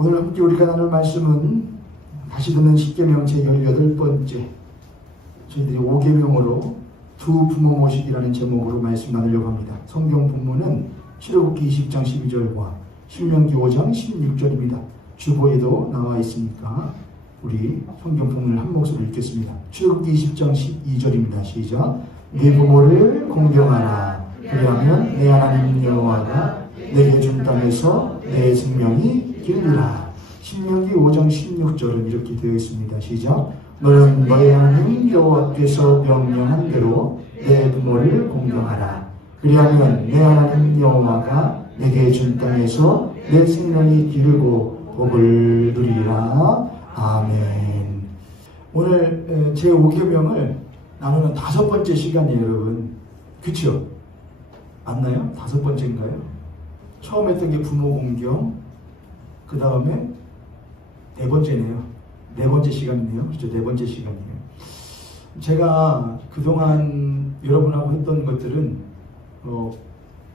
오늘 함께 우리가 나눌 말씀은 다시 듣는 십계명 제18번째, 저희들이 5계명으로 두 부모 모시기라는 제목으로 말씀 나누려고 합니다. 성경 본문은 출애굽기 20장 12절과 신명기 5장 16절입니다. 주보에도 나와 있으니까 우리 성경 본문을 한 목소리로 읽겠습니다. 출애굽기 20장 12절입니다. 시작. 네 부모를 공경하라. 그리하면 내 하나님 여호와가 내게 준 땅에서 내 생명이 길리라. 신명기 5장 16절은 이렇게 되어 있습니다. 시작. 너는 너의 하나님 여호와께서 명령한 대로 내 부모를 공경하라. 그리하면 내 하나님 여호와가 내게 준 땅에서 내 생명이 기르고 복을 누리라. 아멘. 오늘 제5계명을 나누는 5번째 시간이에요, 여러분. 그쵸? 맞나요? 5번째인가요? 처음 했던 게 부모 공경, 그 다음에 4번째네요. 4번째 시간이네요. 그렇죠? 4번째 시간이에요. 제가 그동안 여러분하고 했던 것들은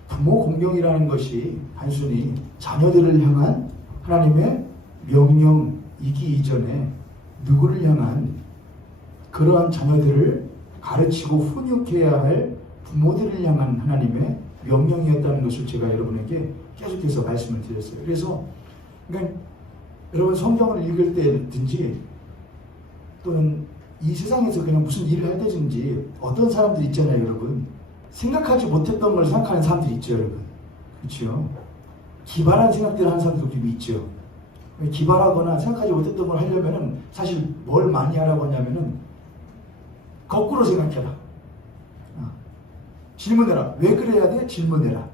부모 공경이라는 것이 단순히 자녀들을 향한 하나님의 명령이기 이전에 누구를 향한 그러한 자녀들을 가르치고 훈육해야 할 부모들을 향한 하나님의 명령이었다는 것을 제가 여러분에게 계속해서 말씀을 드렸어요. 그래서 그러니까 여러분 성경을 읽을 때든지 또는 이 세상에서 그냥 무슨 일을 할 때든지 어떤 사람들 있잖아요, 여러분. 생각하지 못했던 걸 생각하는 사람들이 있죠, 여러분. 그렇죠? 기발한 생각들을 하는 사람들도 있죠. 기발하거나 생각하지 못했던 걸 하려면은 사실 뭘 많이 하라고 하냐면은 거꾸로 생각해라. 질문해라. 왜 그래야 돼? 질문해라.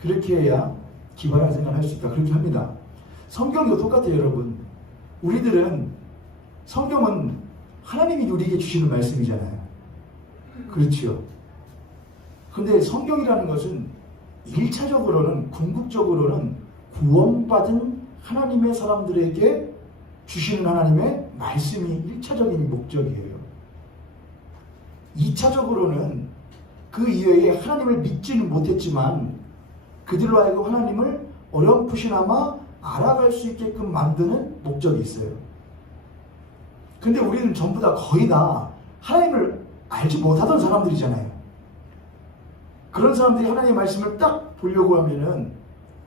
그렇게 해야 기발한 생각을 할 수 있다. 그렇게 합니다. 성경도 똑같아요, 여러분. 우리들은 성경은 하나님이 우리에게 주시는 말씀이잖아요. 그렇죠? 근데 성경이라는 것은 1차적으로는 궁극적으로는 구원받은 하나님의 사람들에게 주시는 하나님의 말씀이 1차적인 목적이에요. 2차적으로는 그 이외에 하나님을 믿지는 못했지만 그들로 하여금 하나님을 어렴풋이나마 알아갈 수 있게끔 만드는 목적이 있어요. 근데 우리는 전부 다 거의 다 하나님을 알지 못하던 사람들이잖아요. 그런 사람들이 하나님의 말씀을 딱 보려고 하면은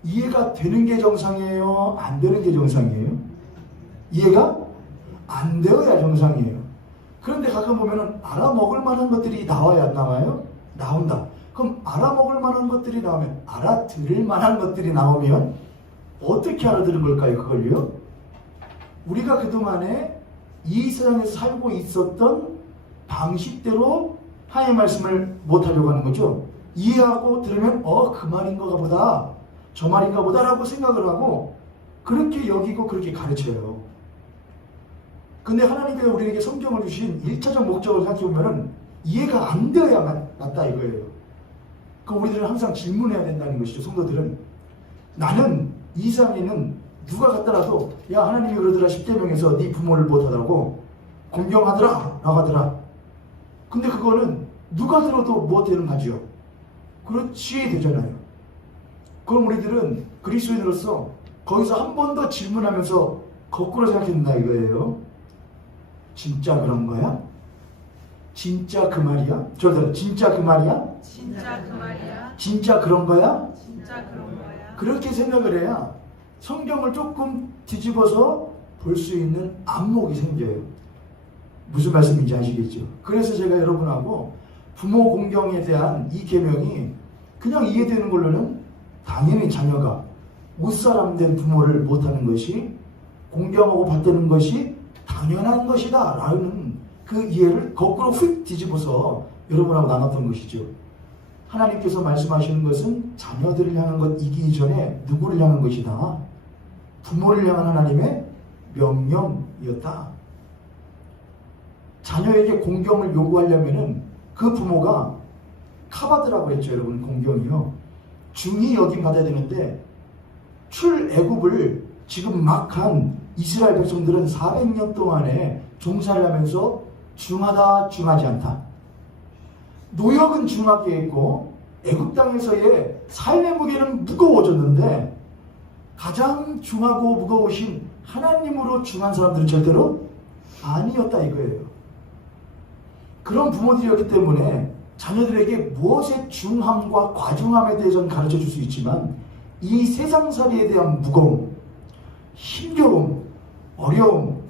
이해가 되는 게 정상이에요? 안 되는 게 정상이에요? 이해가 안 되어야 정상이에요. 그런데 가끔 보면은 알아먹을 만한 것들이 나와야 안 나와요? 나온다. 그럼 알아먹을 만한 것들이 나오면, 알아들을 만한 것들이 나오면 어떻게 알아들은 걸까요, 그걸요? 우리가 그동안에 이 세상에서 살고 있었던 방식대로 하나님의 말씀을 못하려고 하는 거죠. 이해하고 들으면 그 말인가 보다, 저 말인가 보다라고 생각을 하고 그렇게 여기고 그렇게 가르쳐요. 근데 하나님께서 우리에게 성경을 주신 1차적 목적을 생각해보면 이해가 안 되어야 맞다 이거예요. 그럼 우리들은 항상 질문해야 된다는 것이죠. 성도들은 나는 이 세상에는 누가 갖더라도 야 하나님이 그러더라 10계명에서 네 부모를 못하다고 공경하더라 라고 하더라. 근데 그거는 누가 들어도 못되는 말이죠. 그렇지 되잖아요. 그럼 우리들은 그리스도인으로서 거기서 한 번 더 질문하면서 거꾸로 생각해야 된다 이거예요. 진짜 그런 거야? 진짜 그 말이야? 저들 진짜 그 말이야? 진짜 그 말이야? 진짜 그런 거야? 진짜 그런 거야? 그렇게 생각을 해야 성경을 조금 뒤집어서 볼 수 있는 안목이 생겨요. 무슨 말씀인지 아시겠죠? 그래서 제가 여러분하고 부모 공경에 대한 이 계명이 그냥 이해되는 걸로는 당연히 자녀가 못사람 된 부모를 못하는 것이 공경하고 받드는 것이 당연한 것이다 라는 그 이해를 거꾸로 휙 뒤집어서 여러분하고 나눴던 것이죠. 하나님께서 말씀하시는 것은 자녀들을 향한 것이기 이전에 누구를 향한 것이다. 부모를 향한 하나님의 명령이었다. 자녀에게 공경을 요구하려면은 그 부모가 카바드라고 했죠, 여러분. 공경이요. 중히 여김 받아야 되는데 출애굽을 지금 막 한 이스라엘 백성들은 400년 동안에 종사를 하면서 중하다, 중하지 않다. 노역은 중하게 했고 애굽 땅에서의 삶의 무게는 무거워졌는데 가장 중하고 무거우신 하나님으로 중한 사람들은 절대로 아니었다 이거예요. 그런 부모들이었기 때문에 자녀들에게 무엇의 중함과 과중함에 대해서는 가르쳐 줄 수 있지만 이 세상살이에 대한 무거움, 힘겨움, 어려움,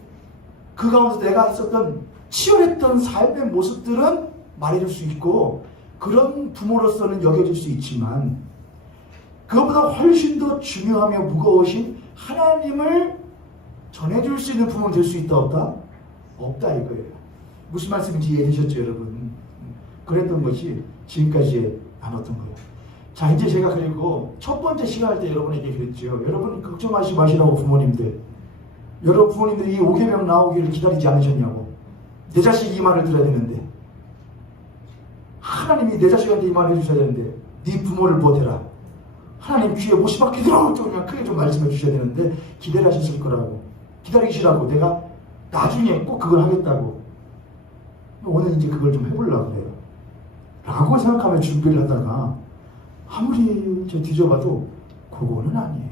그 가운데서 내가 있었던 치열했던 삶의 모습들은 말해줄 수 있고 그런 부모로서는 여겨질 수 있지만 그것보다 훨씬 더 중요하며 무거우신 하나님을 전해줄 수 있는 부모는 될 수 있다 없다? 없다 이거예요. 무슨 말씀인지 이해되셨죠 여러분? 그랬던 것이 지금까지 나눴던 거예요. 자 이제 제가 그리고 첫 번째 시간할 때 여러분에게 그랬죠. 여러분 걱정하지 마시라고 부모님들. 여러분 부모님들이 이 5계명 나오기를 기다리지 않으셨냐고. 내 자식이 이 말을 들어야 되는데 하나님이 내 자식한테 이 말을 해주셔야 되는데 네 부모를 보태라. 하나님 귀에 못이 박히더라고 그냥 크게 좀 말씀해 주셔야 되는데 기다리셨을 거라고. 기다리시라고 내가 나중에 꼭 그걸 하겠다고. 오늘 이제 그걸 좀 해보려고 그래요. 라고 생각하며 준비를 하다가 아무리 저 뒤져봐도 그거는 아니에요.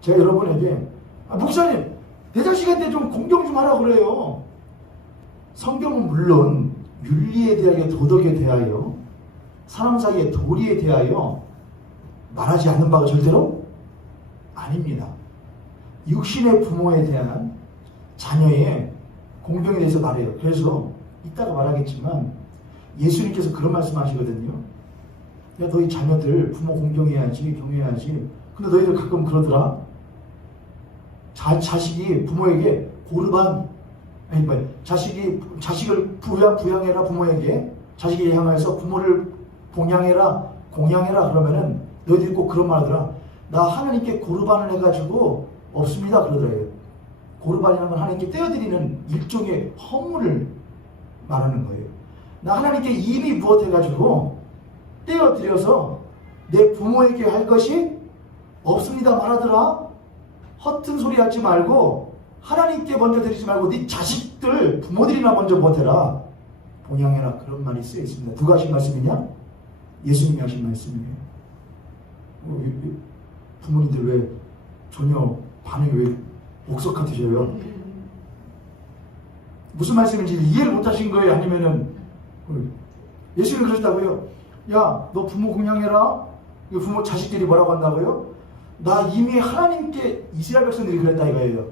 제가 여러분에게 목사님 내 자식한테 좀 공경 좀 하라고 그래요. 성경은 물론 윤리에 대하여 도덕에 대하여 사람 사이의 도리에 대하여 말하지 않는 바가 절대로 아닙니다. 육신의 부모에 대한 자녀의 공경에 대해서 말해요. 그래서 이따가 말하겠지만 예수님께서 그런 말씀 하시거든요. 야 너희 자녀들 부모 공경해야지 경외해야지. 근데 너희들 가끔 그러더라. 자식이 부모에게 고르반 아니 자식을 부양해라 부모에게 자식이 향해서 부모를 봉양해라 공양해라 그러면은 너희들이 꼭 그런 말 하더라. 나 하나님께 고르반을 해가지고 없습니다 그러더래요. 고르반이라는 건 하나님께 떼어드리는 일종의 허물을 말하는 거예요. 나 하나님께 이미 무엇 해가지고 떼어드려서 내 부모에게 할 것이 없습니다 말하더라. 허튼 소리 하지 말고 하나님께 먼저 드리지 말고 네 자식들 부모들이나 먼저 못해라 봉양해라 그런 말이 쓰여 있습니다. 누가 하신 말씀이냐? 예수님이 하신 말씀이에요. 부모님들 왜 전혀 반응이 왜 옥석 같으셔요? 무슨 말씀인지 이해를 못하신 거예요? 아니면은 예수님이 그러셨다고요? 야 너 부모 공양해라. 부모 자식들이 뭐라고 한다고요? 나 이미 하나님께 이스라엘 백성들이 그랬다 이거예요.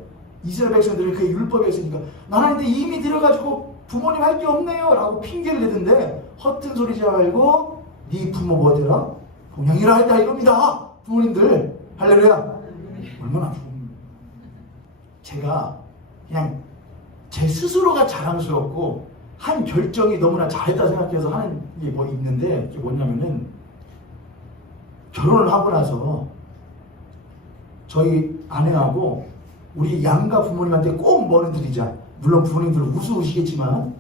이스라엘 백성들은 그게 율법에 있으니까 나는 이미 들어가지고 부모님 할 게 없네요 라고 핑계를 대던데 허튼 소리지 말고 네 부모 뭐 되라? 공양이라 했다 이겁니다. 부모님들 할렐루야. 얼마나 좋은 제가 그냥 제 스스로가 자랑스럽고 한 결정이 너무나 잘했다 생각해서 하는 게 뭐 있는데 그게 뭐냐면은 결혼을 하고 나서 저희 아내하고 우리 양가 부모님한테 꼭 뭐는 드리자. 물론 부모님들 우스우시겠지만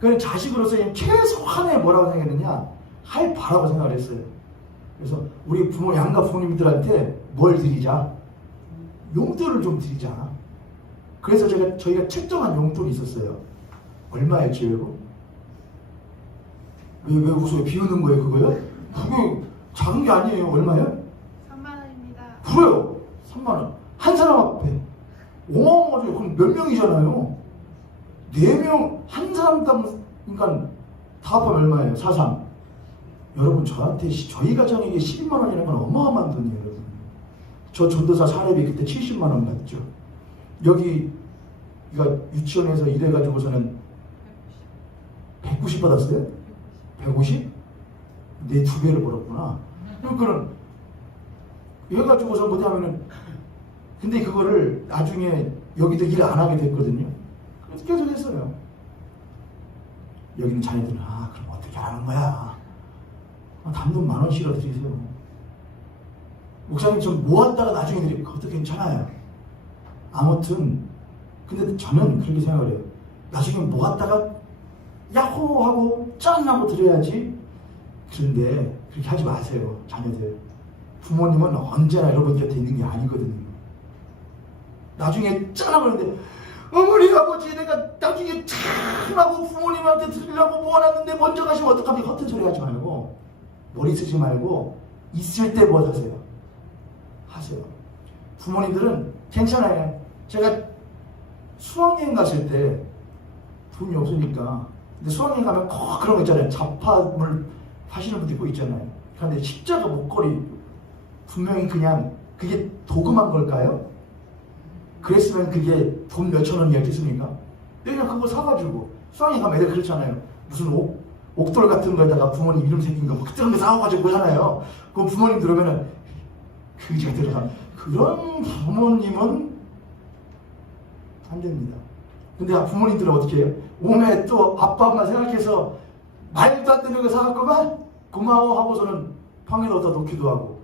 그냥 자식으로서 그냥 최소한의 뭐라고 생각했느냐 할 바라고 생각을 했어요. 그래서 우리 부모 양가 부모님들한테 뭘 드리자. 용돈을 좀 드리자. 그래서 저희가 책정한 용돈이 있었어요. 얼마였죠 이거? 왜 웃어요? 비우는 거예요 그거요? 그게 작은 게 아니에요. 얼마예요? 3만 원입니다. 그래요. 3만 원. 한 사람 앞에. 어마어마하죠. 그럼 몇 명이잖아요. 4명, 한 사람당, 그러니까 다 합하면 얼마예요? 4,3. 여러분, 저희 가정에게 12만 원이라는 건 어마어마한 돈이에요, 여러분. 저 전도사 사례비 그때 70만 원 받죠. 여기, 그러니까 유치원에서 일해가지고서는 190 받았어요? 150? 내 2배를 벌었구나. 그러니까는, 이래가지고서 뭐냐면은, 근데 그거를 나중에 여기도 일 안 하게 됐거든요. 그래서 계속 했어요. 여기는 자녀들은 그럼 어떻게 하는 거야? 담돈 10,000원씩이라도 드리세요. 목사님 좀 모았다가 나중에 드리고 그것도 괜찮아요. 아무튼 근데 저는 그렇게 생각을 해요. 나중에 모았다가 야호 하고 짠 하고 드려야지. 그런데 그렇게 하지 마세요. 자녀들. 부모님은 언제나 여러분 곁에 있는 게 아니거든요. 나중에 짠 하고 그러는데 어머니 아버지 내가 나중에 짠 하고 부모님한테 드리려고 모아놨는데 먼저 가시면 어떡합니까? 허튼 소리 하지 말고 머리 쓰지 말고 있을 때 뭐 하세요? 하세요. 부모님들은 괜찮아요. 제가 수학여행 갔을 때 돈이 없으니까, 근데 수학여행 가면 꼭 그런 거 있잖아요. 잡화물 하시는 분들 꼭 있잖아요. 그런데 십자가 목걸이 분명히 그냥 그게 도금한 걸까요? 그랬으면 그게 돈 몇천 원이었겠습니까? 그냥 그거 사가지고 수학여행 가면 애들 그렇잖아요. 무슨 옥돌 같은 거에다가 부모님 이름 새긴 거 그런 거 사와가지고 그러잖아요. 그럼 부모님 들으면은 그지가 들어가. 그런 부모님은 안 됩니다. 근데 부모님들은 어떻게 해요? 오메 또 아빠 엄마 생각해서 말도 안 되는 거 사왔구만 고마워 하고서는 방에다 놓기도 하고,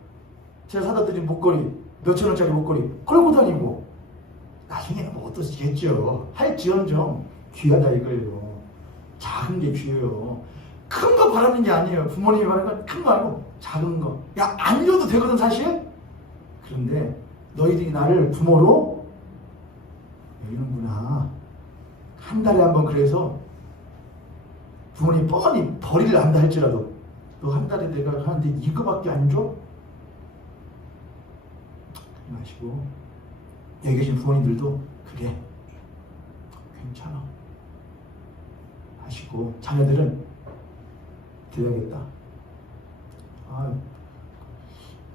제가 사다 드린 목걸이 몇천 원짜리 목걸이 걸고 다니고, 나중에는 뭐 어떠시겠죠. 할지언정 귀하다 이거예요. 작은 게 귀해요. 큰 거 바라는 게 아니에요. 부모님이 바라는 건 큰 거 아니고 작은 거. 야, 안 줘도 되거든 사실. 그런데 너희들이 나를 부모로 여기는구나. 한 달에 한 번 그래서 부모님 뻔히 버리려 한다 할지라도 너 한 달에 내가 하는데 이거밖에 안 줘? 마시고, 여기 계신 부모님들도 그래 괜찮아 하시고, 자녀들은 드려야겠다. 아,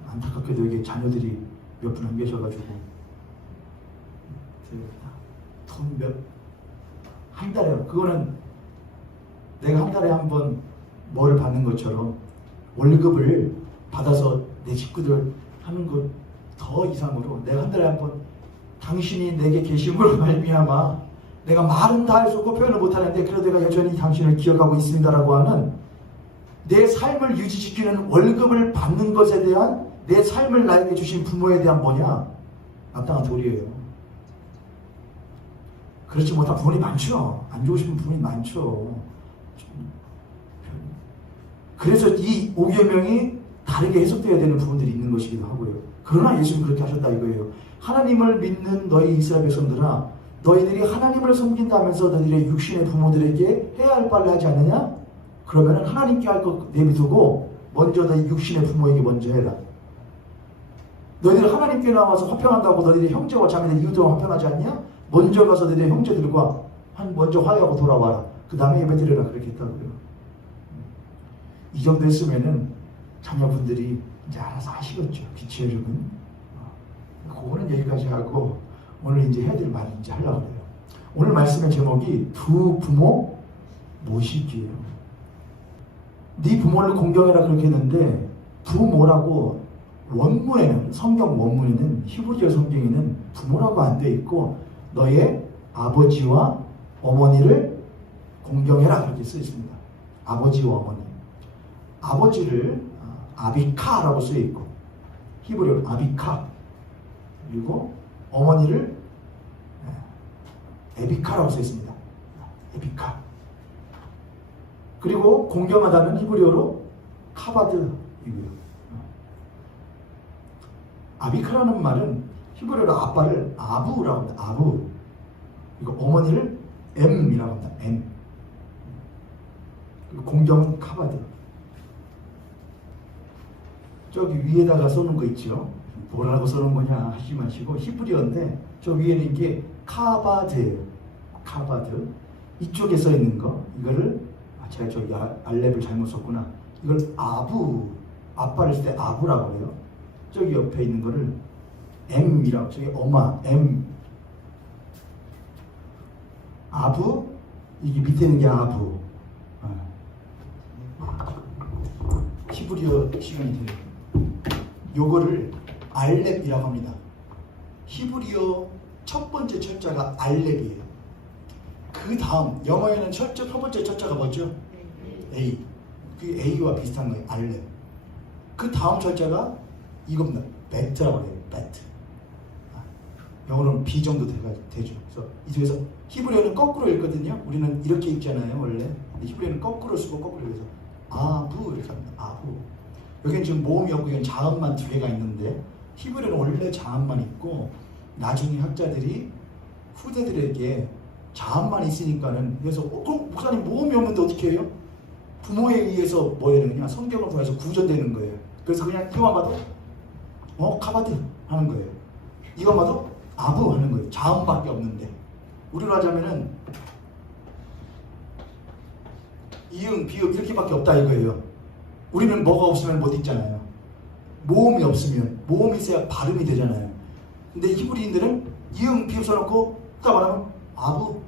안타깝게도 여기 자녀들이 몇 분 안 계셔가지고 드려야겠다. 돈 한 달에, 그거는 내가 한 달에 한 번 뭐를 받는 것처럼 월급을 받아서 내 식구들 하는 것 더 이상으로 내가 한 달에 한 번 당신이 내게 계심으로 말미암아 내가 말은 다 할 수 없고 표현을 못하는데 그래도 내가 여전히 당신을 기억하고 있습니다라고 하는 내 삶을 유지시키는 월급을 받는 것에 대한 내 삶을 나에게 주신 부모에 대한 뭐냐? 마땅한 도리예요. 그렇지 못한 부모님 많죠. 안 좋으신 부모님 많죠. 그래서 이 5계명이 다르게 해석되어야 되는 부분들이 있는 것이기도 하고요. 그러나 예수님 그렇게 하셨다 이거예요. 하나님을 믿는 너희 이스라엘 백성들아, 너희들이 하나님을 섬긴다면서 너희들의 육신의 부모들에게 해야 할 바를 하지 않느냐? 그러면 하나님께 할 것 내비두고 먼저 너희 육신의 부모에게 먼저 해라. 너희들이 하나님께 나와서 화평한다고 너희들의 형제와 자매들 이웃들과 화평하지 않냐? 먼저 가서 너희들의 형제들과 먼저 화해하고 돌아와라. 그 다음에 예배드려라. 그렇게 했다고요. 이 정도 했으면은 자녀분들이 이제 알아서 하시겠죠. 기초여러분. 그거는 여기까지 하고 오늘 이제 해야 될 말을 이제 하려고 해요. 오늘 말씀의 제목이 두 부모 모시기예요. 네 부모를 공경해라 그렇게 했는데 부모라고 원문에는, 성경 원문에는, 히브리어 성경에는 부모라고 안 돼 있고 너의 아버지와 어머니를 공경해라 그렇게 써 있습니다. 아버지와 어머니. 아버지를 아비카라고 써 있고 히브리어로 아비카, 그리고 어머니를 에비카라고 써 있습니다. 에비카. 그리고 공경하다는 히브리어로 카바드이고요. 아비카라는 말은 히브리어로 아빠를 아부라고 합니다. 아부. 그리고 어머니를 M이라고 합니다. M. 그리고 공경은 카바드. 저기 위에다가 써놓은 거 있죠. 뭐라고 써놓은 거냐 하지 마시고 히브리어인데 저 위에는 이게 카바드예요. 카바드. 이쪽에 써 있는 거 이거를 제가 저기 알렙을 잘못 썼구나. 이걸 아부, 아빠를 쓸 때 아부라고 해요. 저기 옆에 있는 거를 M이라고, 저기 엄마 M. 아부, 이게 밑에 있는 게 아부. 히브리어 시간이 돼요. 요거를 알렙이라고 합니다. 히브리어 첫 번째 철자가 알렙이에요. 그 다음 영어에는 첫 번째 철자가 뭐죠? A. 그 A와 비슷한 거예요. 알렙. 그 다음 철자가 이겁니다. 베트라고 해요. 베트. 영어로는 B 정도 되죠. 그래서 이쪽에서 히브리어는 거꾸로 읽거든요. 우리는 이렇게 읽잖아요. 원래. 근데 히브리어는 거꾸로 쓰고 거꾸로 읽어서 아부 이렇게 합니다. 아부. 여기는 지금 모음이 없고 그냥 자음만 두 개가 있는데 히브리어는 원래 자음만 있고 나중에 학자들이 후대들에게 자음만 있으니까는 그래서 그럼 목사님 모음이 없는데 어떻게 해요? 부모에 의해서 뭐 해야 되느냐? 성경을 통해서 구전되는 거예요. 그래서 그냥 이와 봐도 카바드 하는 거예요. 이것마저 아부 하는 거예요. 자음밖에 없는데. 우리로 하자면은 이응, 비읍 이렇게밖에 없다 이거예요. 우리는 뭐가 없으면 못 읽잖아요. 모음이 없으면, 모음이 있어야 발음이 되잖아요. 근데 히브리인들은 이응, 비읍 써놓고 딱 말하면 아부.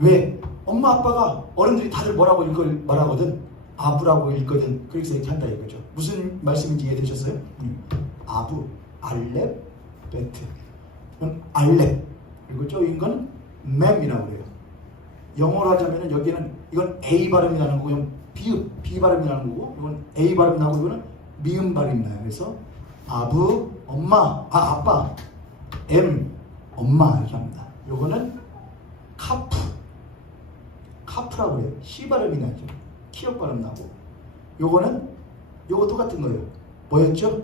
왜? 엄마 아빠가 어른들이 다들 뭐라고 말하거든? 아부라고 읽거든. 그래서 이렇게 한다 이거죠. 무슨 말씀인지 이해되셨어요? 아부, 알렙, 베트. 그럼 알렙. 그리고 저 인간은 맴이라고 그래요. 영어로 하자면은 여기는 이건 A 발음이 나는 거고, 이건 비읍, B 발음이 나는 거고, 이건 A 발음이 나고, 이거는 미음 발음이 나요. 그래서 아부, 엄마, 아빠, M, 엄마 이렇게 합니다. 요거는 카프, 카프라고 해요. C 발음이 나죠. 키역 발음 나고. 요거는 요거 똑같은 거예요. 뭐였죠?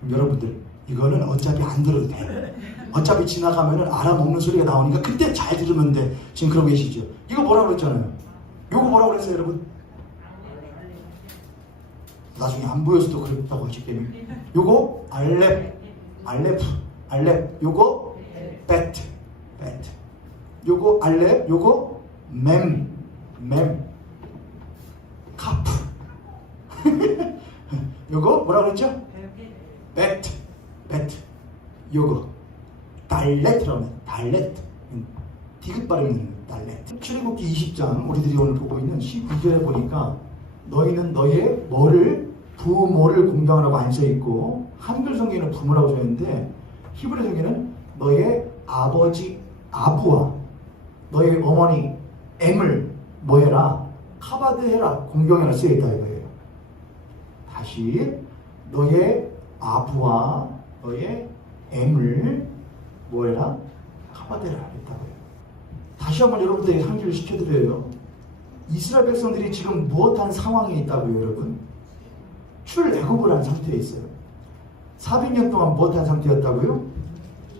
그럼 여러분들 이거는 어차피 안 들어도 돼요. 어차피 지나가면은 알아먹는 소리가 나오니까 그때 잘 들으면 돼. 지금 그러고 계시죠? 이거 뭐라고 그랬잖아요. 요거 뭐라고 그랬어요, 여러분? 나중에 안 보여서도 그랬다고 하시겠네요. 요거 알렙, 알렙, 알렙. 요거 베트, 베트. 요거 알렙, 요거 맴, 맴. 카프. 요거 뭐라고 그랬죠? 베트, 베트. 요거 달레트라면 달레트. 디귿 발음이 있는 달레트. 출애굽기 20장 우리들이 오늘 보고 있는 12절에 보니까 너희는 너희의 뭐를 부모를 공경하라고 안 써있고, 한글 성경에는 부모라고 써있는데 히브리 성경에는 너희의 아버지 아부와 너희 어머니 M을 뭐해라? 카바드해라, 공경해라 쓰여있다 이거예요. 다시 너의 아부와 너의 M을 뭐해라? 카바드해라 했다고요. 다시 한번 여러분들에게 상기를 시켜드려요. 이스라엘 백성들이 지금 무엇한 상황에 있다고요, 여러분? 출애굽을 한 상태에 있어요. 400년 동안 무엇한 상태였다고요?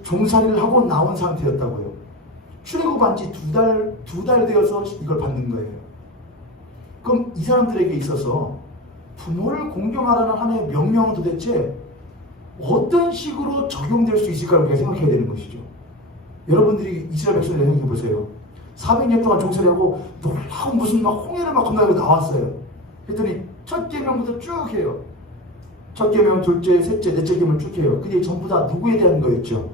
종살이를 하고 나온 상태였다고요. 출애굽한 지 두 달 되어서 이걸 받는 거예요. 그럼 이 사람들에게 있어서 부모를 공경하라는 하나의 명령은 도대체 어떤 식으로 적용될 수 있을까를 우리가 생각해야 되는 것이죠. 여러분들이 이스라엘 백성을 생각해 보세요. 400년 동안 종살이하고 놀라운 무슨 막 홍해를 막 건너고 나왔어요. 그랬더니 첫 계명부터 쭉 해요. 첫 계명, 둘째, 셋째, 넷째 계명을 쭉 해요. 근데 전부 다 누구에 대한 거였죠?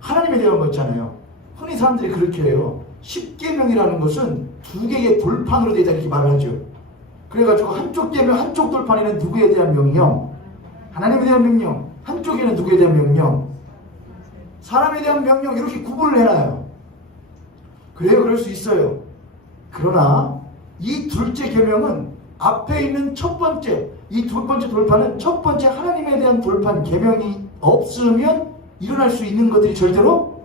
하나님에 대한 거였잖아요. 흔히 사람들이 그렇게 해요. 10계명이라는 것은 두 개의 돌판으로 되어 있다 이렇게 말을 하죠. 그래가지고 한쪽 계명, 한쪽 돌판에는 누구에 대한 명령? 하나님에 대한 명령. 한쪽에는 누구에 대한 명령? 사람에 대한 명령. 이렇게 구분을 해놔요. 그래요, 그럴 수 있어요. 그러나 이 둘째 계명은 앞에 있는 첫 번째, 이 두 번째 돌판은 첫 번째 하나님에 대한 돌판 계명이 없으면 일어날 수 있는 것들이 절대로,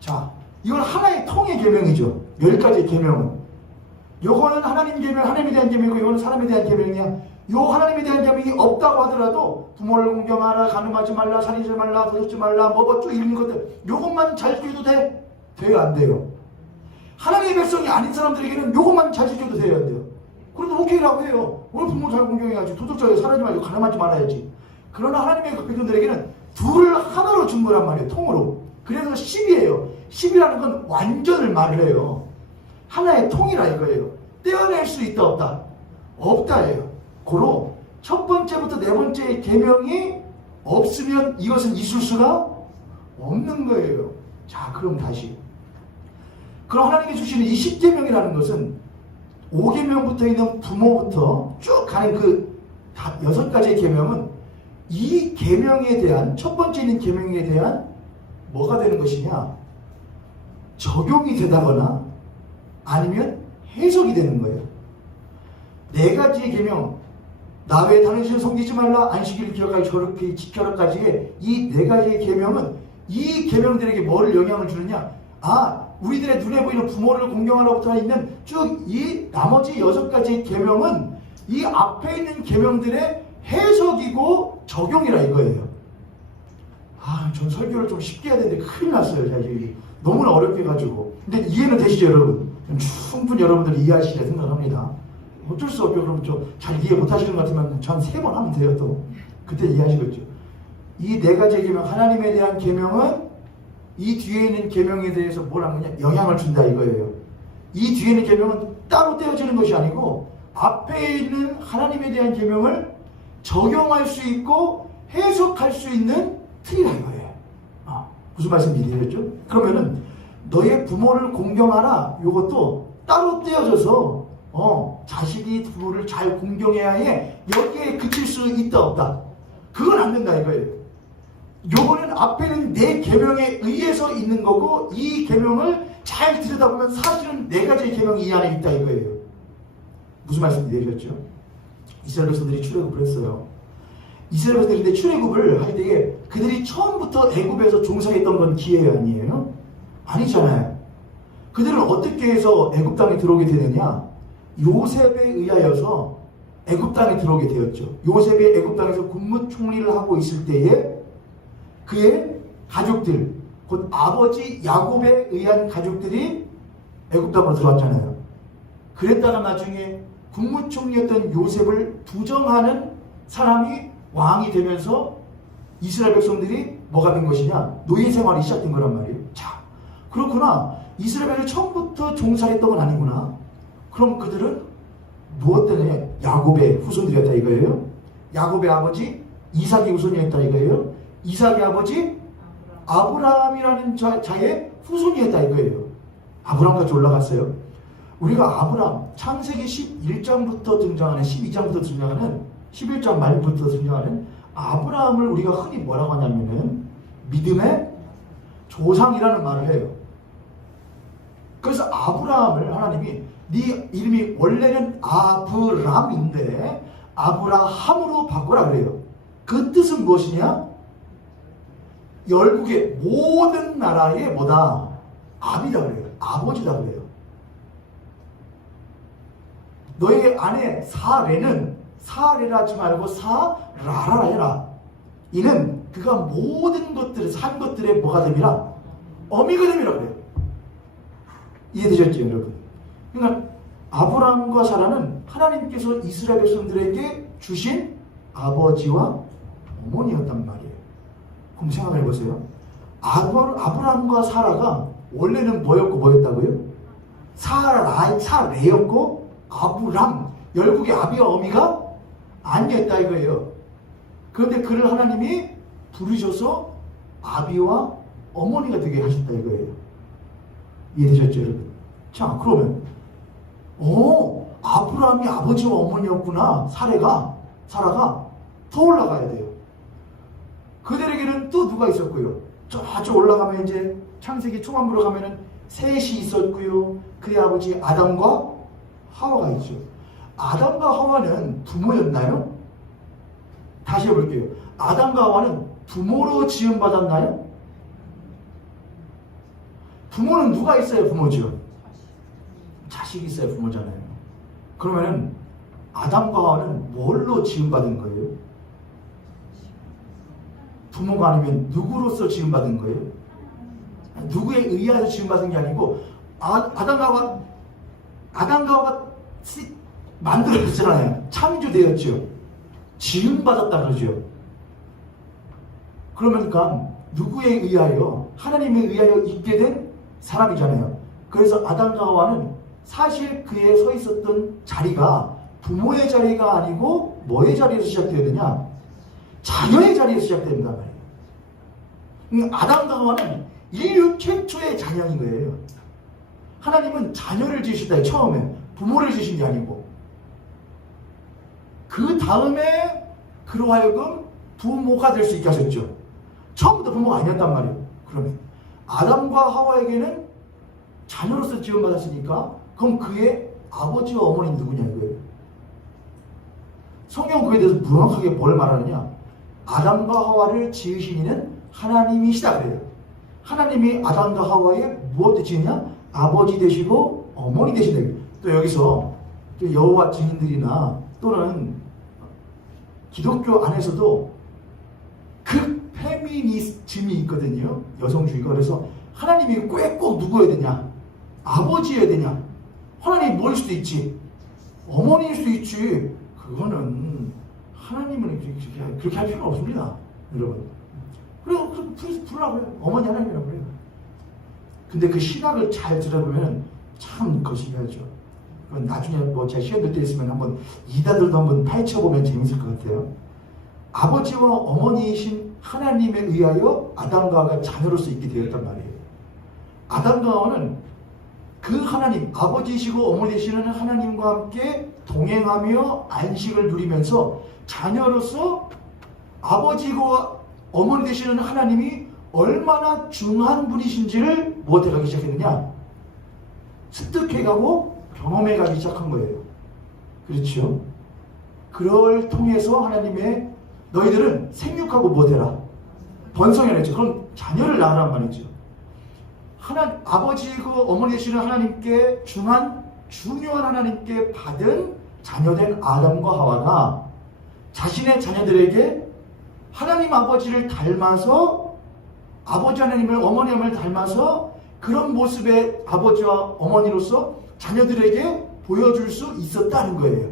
자, 이건 하나의 통의 계명이죠. 10가지의 계명은. 요거는 하나님 계명, 하나님에 대한 계명이고, 이거는 사람에 대한 계명이야. 요 하나님에 대한 계명이 없다고 하더라도 부모를 공경하라, 간음하지 말라, 살인하지 말라, 도둑질 말라, 뭐 쭉 읽는 것들, 요것만 잘 지켜도 돼? 돼요, 안 돼요? 하나님의 백성이 아닌 사람들에게는 요것만 잘 지켜도 돼요, 안 돼요? 그래도 오케이라고 해요. 오늘 부모 잘 공경해야지, 도둑질하지, 살인하지 말고, 간음하지 말아야지. 그러나 하나님의 백성들에게는 둘을 하나로 준 거란 말이에요, 통으로. 그래서 10이에요. 10이라는 건 완전을 말을 해요. 하나의 통이라 이거예요. 떼어낼 수 있다, 없다? 없다예요. 고로 첫 번째부터 네 번째의 계명이 없으면 이것은 있을 수가 없는 거예요. 자, 그럼 다시. 그럼 하나님이 주시는 이 10계명이라는 것은 5계명부터 있는 부모부터 쭉 가는 그 6가지의 계명은 이 계명에 대한, 첫 번째 있는 계명에 대한 뭐가 되는 것이냐? 적용이 되다거나 아니면 해석이 되는 거예요. 4가지의 계명, 나 외에 다른 신을 섬기지 말라, 안식일을 기억하기 저렇게 지켜라까지의 이 4가지의 계명은 이 계명들에게 뭐를 영향을 주느냐? 아, 우리들의 눈에 보이는 부모를 공경하라부터 있는 쭉 이 나머지 6가지의 계명은 이 앞에 있는 계명들의 해석이고 적용이라 이거예요. 아, 전 설교를 좀 쉽게 해야 되는데 큰일 났어요. 제가 너무나 어렵게 해가지고. 근데 이해는 되시죠, 여러분? 충분히 여러분들 이해하시리라 생각합니다. 어쩔 수 없죠. 그럼 좀 잘 이해 못하시는 것 같으면 전 3번 하면 돼요, 또. 그때 이해하시겠죠. 이 네 가지의 계명, 하나님에 대한 계명은 이 뒤에 있는 계명에 대해서 뭘 하느냐? 영향을 준다 이거예요. 이 뒤에 있는 계명은 따로 떼어지는 것이 아니고 앞에 있는 하나님에 대한 계명을 적용할 수 있고 해석할 수 있는 틀이다 이거예요. 무슨 말씀인지 이해했죠? 그러면은 너의 부모를 공경하라 요것도 따로 떼어져서 자식이 부모를 잘 공경해야 해 여기에 그칠 수 있다 없다 그건 안 된다 이거예요. 요거는 앞에는 내 계명에 의해서 있는 거고 이 계명을 잘 들여다보면 사실은 네 가지의 계명이 이 안에 있다 이거예요. 무슨 말씀인지 이해하셨죠? 이스라엘 백성들이 출애굽을 했어요. 이스라엘 백성들인데 출애굽을 할 때에 그들이 처음부터 애굽에서 종살이했던 건 기회 아니에요? 아니잖아요. 그들은 어떻게 해서 애굽 땅에 들어오게 되느냐? 요셉에 의하여서 애굽 땅에 들어오게 되었죠. 요셉이 애굽 땅에서 국무총리를 하고 있을 때에 그의 가족들, 곧 아버지 야곱에 의한 가족들이 애굽 땅으로 들어왔잖아요. 그랬다가 나중에 국무총리였던 요셉을 부정하는 사람이 왕이 되면서 이스라엘 백성들이 뭐가 된 것이냐? 노예 생활이 시작된 거란 말이에요. 자, 그렇구나. 이스라엘을 처음부터 종살이했던 건 아니구나. 그럼 그들은 무엇 때문에 야곱의 후손들이었다 이거예요? 야곱의 아버지 이삭의 후손이었다 이거예요? 이삭의 아버지 아브라함이라는 자의 후손이었다 이거예요. 아브라함까지 올라갔어요. 우리가 아브라함 창세기 11장부터 등장하는 12장부터 등장하는 11장 말부터 등장하는 아브라함을 우리가 흔히 뭐라고 하냐면은 믿음의 조상이라는 말을 해요. 그래서 아브라함을 하나님이 네 이름이 원래는 아브람인데 아브라함으로 바꾸라 그래요. 그 뜻은 무엇이냐? 열국의 모든 나라의 뭐다? 아비다 그래요. 아버지다 그래요. 너의 아내 사레는 사레라 하지 말고 사라라 해라. 이는 그가 모든 것들을 산 것들의 뭐가 됨이라? 어미가 됨이라 그래요. 이해되셨죠 여러분? 그러니까 아브라함과 사라는 하나님께서 이스라엘 백성들에게 주신 아버지와 어머니였단 말이에요. 그럼 생각해 보세요. 아브라함과 사라가 원래는 뭐였고 뭐였다고요? 사레였고 아브람 열국의 아비와 어미가 아니었다 이거예요. 그런데 그를 하나님이 부르셔서 아비와 어머니가 되게 하셨다 이거예요. 이해되셨죠 여러분? 자 그러면 아브라함이 아버지와 어머니였구나. 사라가 더 올라가야 돼요. 그들에게는 또 누가 있었고요? 저쪽 올라가면 이제 창세기 초반부로 가면은 셋이 있었고요. 그의 아버지 아담과 하와가 있죠. 아담과 하와는 부모였나요? 다시 해볼게요. 아담과 하와는 부모로 지음받았나요? 부모는 누가 있어야 부모죠? 자식이 있어야 부모잖아요. 그러면은 아담과 하와는 뭘로 지음받은 거예요? 부모가 아니면 누구로서 지음받은 거예요? 누구에 의해서 지음받은 게 아니고 아담과 하와가 만들어졌잖아요. 창조되었죠. 지음받았다 그러죠. 그러니까 누구에 의하여? 하나님에 의하여 있게 된 사람이잖아요. 그래서 아담과 하와는 사실 그에 서 있었던 자리가 부모의 자리가 아니고 뭐의 자리에서 시작되어야 되냐? 자녀의 자리에서 시작된단 말이에요. 아담과 하와는 인류 최초의 자녀인 거예요. 하나님은 자녀를 지으시다 처음에 부모를 지으신 게 아니고 그 다음에 그로 하여금 부모가 될 수 있게 하셨죠. 처음부터 부모가 아니었단 말이에요. 그러면 아담과 하와에게는 자녀로서 지원받았으니까 그럼 그의 아버지와 어머니는 누구냐 이거예요. 성경은 그에 대해서 명확하게 뭘 말하느냐? 아담과 하와를 지으신 이는 하나님이시다 그래요. 하나님이 아담과 하와의 무엇을 지으냐? 아버지 되시고 어머니 되시다. 또 여기서 또 여호와 증인들이나 또는 기독교 안에서도 그 페미니즘이 있거든요. 여성주의가. 그래서 하나님이 꼭 누구여야 되냐? 아버지여야 되냐? 하나님이 뭐일 수도 있지. 어머니일 수도 있지. 그거는 하나님은 그렇게 할 필요는 없습니다. 여러분. 그래요. 부르라고요. 어머니 하나님이라고 그래요. 근데 그 신학을 잘 들어보면 참 거시기하죠. 나중에 뭐 제가 시간 될 때 있으면 한번 이단들도 한번 파헤쳐보면 재밌을 것 같아요. 아버지와 어머니이신 하나님에 의하여 아담과 하와가 자녀로서 있게 되었단 말이에요. 아담과 하와는 그 하나님, 아버지이시고 어머니 되시는 하나님과 함께 동행하며 안식을 누리면서 자녀로서 아버지고 어머니 되시는 하나님이 얼마나 중한 분이신지를 무엇해가기 시작했느냐? 습득해가고 경험해가기 시작한 거예요. 그렇죠? 그걸 통해서 하나님의 너희들은 생육하고 무엇해라? 번성해라 했죠. 그럼 자녀를 낳으란 말이죠. 아버지고 어머니 되시는 하나님께 중한 중요한 하나님께 받은 자녀된 아담과 하와가 자신의 자녀들에게 하나님 아버지를 닮아서 아버지 하나님을 어머니 하나님을 닮아서 그런 모습의 아버지와 어머니로서 자녀들에게 보여줄 수 있었다는 거예요.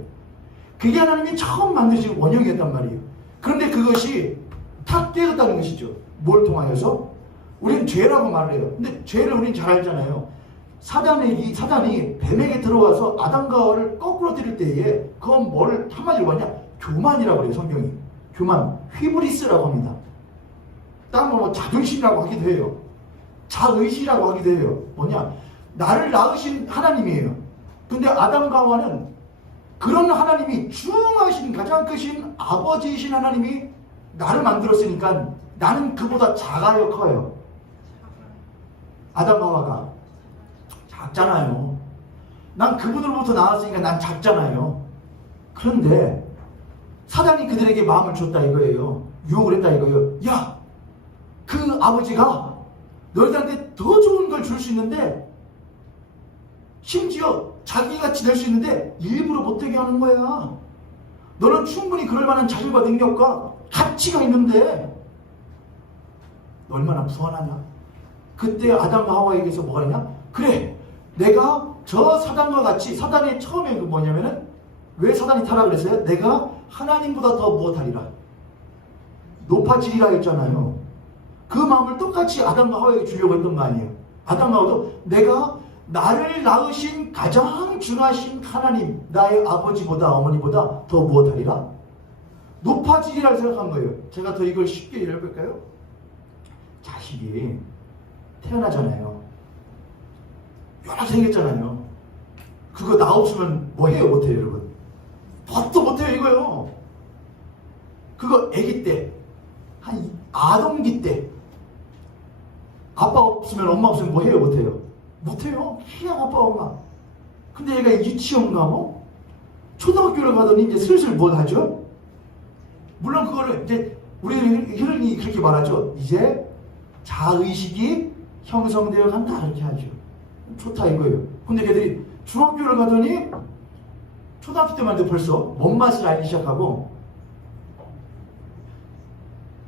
그게 하나님이 처음 만드신 원형이었단 말이에요. 그런데 그것이 탁 깨졌다는 것이죠. 뭘 통하여서? 우리는 죄라고 말을 해요. 근데 죄를 우리는 잘 알잖아요. 사단이 뱀에게 들어와서 아담과 하와를 거꾸로 때릴 때에 그건 뭘 한마디로 하냐? 교만이라고 그래요. 성경이. 교만, 휘브리스라고 합니다. 다른 뭐 자존심이라고 하기도 해요. 자의시라고 하기도 해요. 뭐냐? 나를 낳으신 하나님이에요. 근데 아담과 하와는 그런 하나님이 중하신 가장 크신 아버지이신 하나님이 나를 만들었으니까 나는 그보다 작아요, 커요? 아담과 하와가 작잖아요. 난 그분으로부터 나왔으니까 난 작잖아요. 그런데 사단이 그들에게 마음을 줬다 이거예요. 유혹을 했다 이거예요. 야! 그 아버지가 너희들한테 더 좋은 걸 줄 수 있는데 심지어 자기같이 될 수 있는데 일부러 못되게 하는 거야. 너는 충분히 그럴 만한 자질과 능력과 가치가 있는데 너 얼마나 부한하냐. 그때 아담과 하와에게서 뭐가 있냐? 그래, 내가 저 사단과 같이, 사단의 처음에 그 뭐냐면은 왜 사단이 타락을 했어요? 내가 하나님보다 더 무엇하리라? 높아지리라 했잖아요. 그 마음을 똑같이 아담과 하와에게 주려고 했던 거 아니에요. 아담과 하와도 내가 나를 낳으신 가장 중하신 하나님, 나의 아버지보다 어머니보다 더 무엇하리라? 높아지리라 생각한 거예요. 제가 더 이걸 쉽게 예를 들까요? 자식이 태어나잖아요. 연락 생겼잖아요. 그거 나 없으면 뭐 해요? 못해요, 여러분? 밥도 못해요, 이거요. 그거 아기 때, 한 아동기 때, 아빠 없으면 엄마 없으면 뭐 해요? 못해요? 못해요. 그냥 아빠 엄마. 근데 얘가 유치원 가고 초등학교를 가더니 이제 슬슬 뭘 하죠? 물론 그거를 이제 우리 흔히 그렇게 말하죠. 이제 자의식이 형성되어 간다 이렇게 하죠. 좋다 이거예요. 근데 걔들이 중학교를 가더니 초등학교 때만 해도 벌써 뭔 맛을 알기 시작하고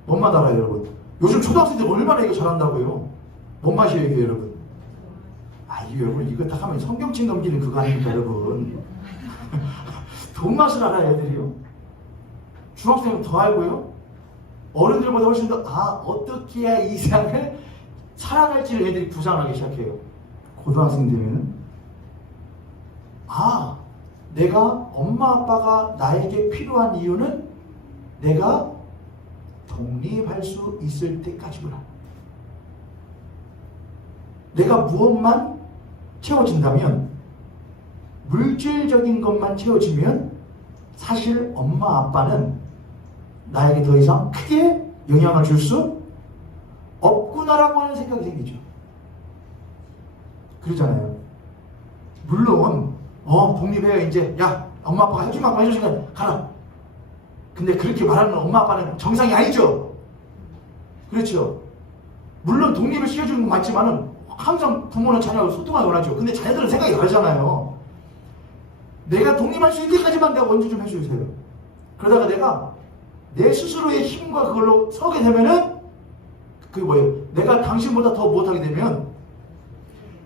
뭔 맛 알아요 여러분? 요즘 초등학생들 얼마나 이거 잘한다고요? 뭔 맛이에요 이게 여러분? 이거 여러분 이거 딱 하면 성경책 넘기는 그거 아닙니까 여러분? 돈 맛을 알아요 애들이요. 중학생은 더 알고요. 어른들보다 훨씬 더 어떻게 해야 이 세상을 살아갈지를 애들이 구상하기 시작해요. 고등학생 되면은 내가 엄마 아빠가 나에게 필요한 이유는 내가 독립할 수 있을 때까지구나. 내가 무엇만 채워진다면 물질적인 것만 채워지면 사실 엄마 아빠는 나에게 더 이상 크게 영향을 줄 수 없구나라고 하는 생각이 생기죠. 그러잖아요. 물론 독립해야 이제 엄마 아빠가 해줄 만큼 해주시면 가라. 근데 그렇게 말하는 엄마 아빠는 정상이 아니죠. 그렇죠. 물론 독립을 시켜주는 건 맞지만은 항상 부모는 자녀가 소통하기 원하죠. 근데 자녀들은 생각이 다르잖아요. 내가 독립할 수 있을 때까지만 내가 먼저 좀 해주세요. 그러다가 내가 내 스스로의 힘과 그걸로 서게 되면은 그게 뭐예요? 내가 당신보다 더 못하게 되면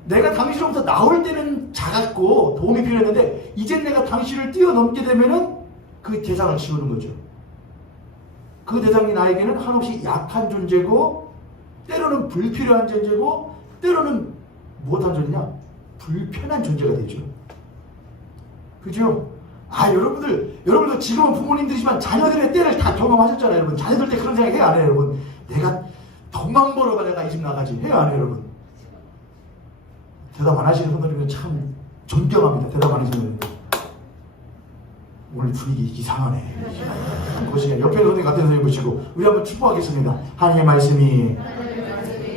내가 당신으로부터 나올 때는 작았고 도움이 필요했는데 이제 내가 당신을 뛰어넘게 되면은 그 대상을 지우는 거죠. 그 대상이 나에게는 한없이 약한 존재고 때로는 불필요한 존재고 때로는 무엇한 존재냐? 불편한 존재가 되죠. 그죠? 여러분들도 지금은 부모님들이지만 자녀들의 때를 다 경험하셨잖아요, 여러분. 자녀들 때 그런 생각 해요, 안 해요, 여러분? 내가 돈만 벌어가 내가 이 집 나가지. 해요, 안 해요, 여러분? 대답 안 하시는 분들은 참 존경합니다. 대답 안 하시는 분들. 오늘 분위기 이상하네. 보시면 옆에 선생님 같은 선생님 보시고 우리 한번 축복하겠습니다. 하나님의 말씀이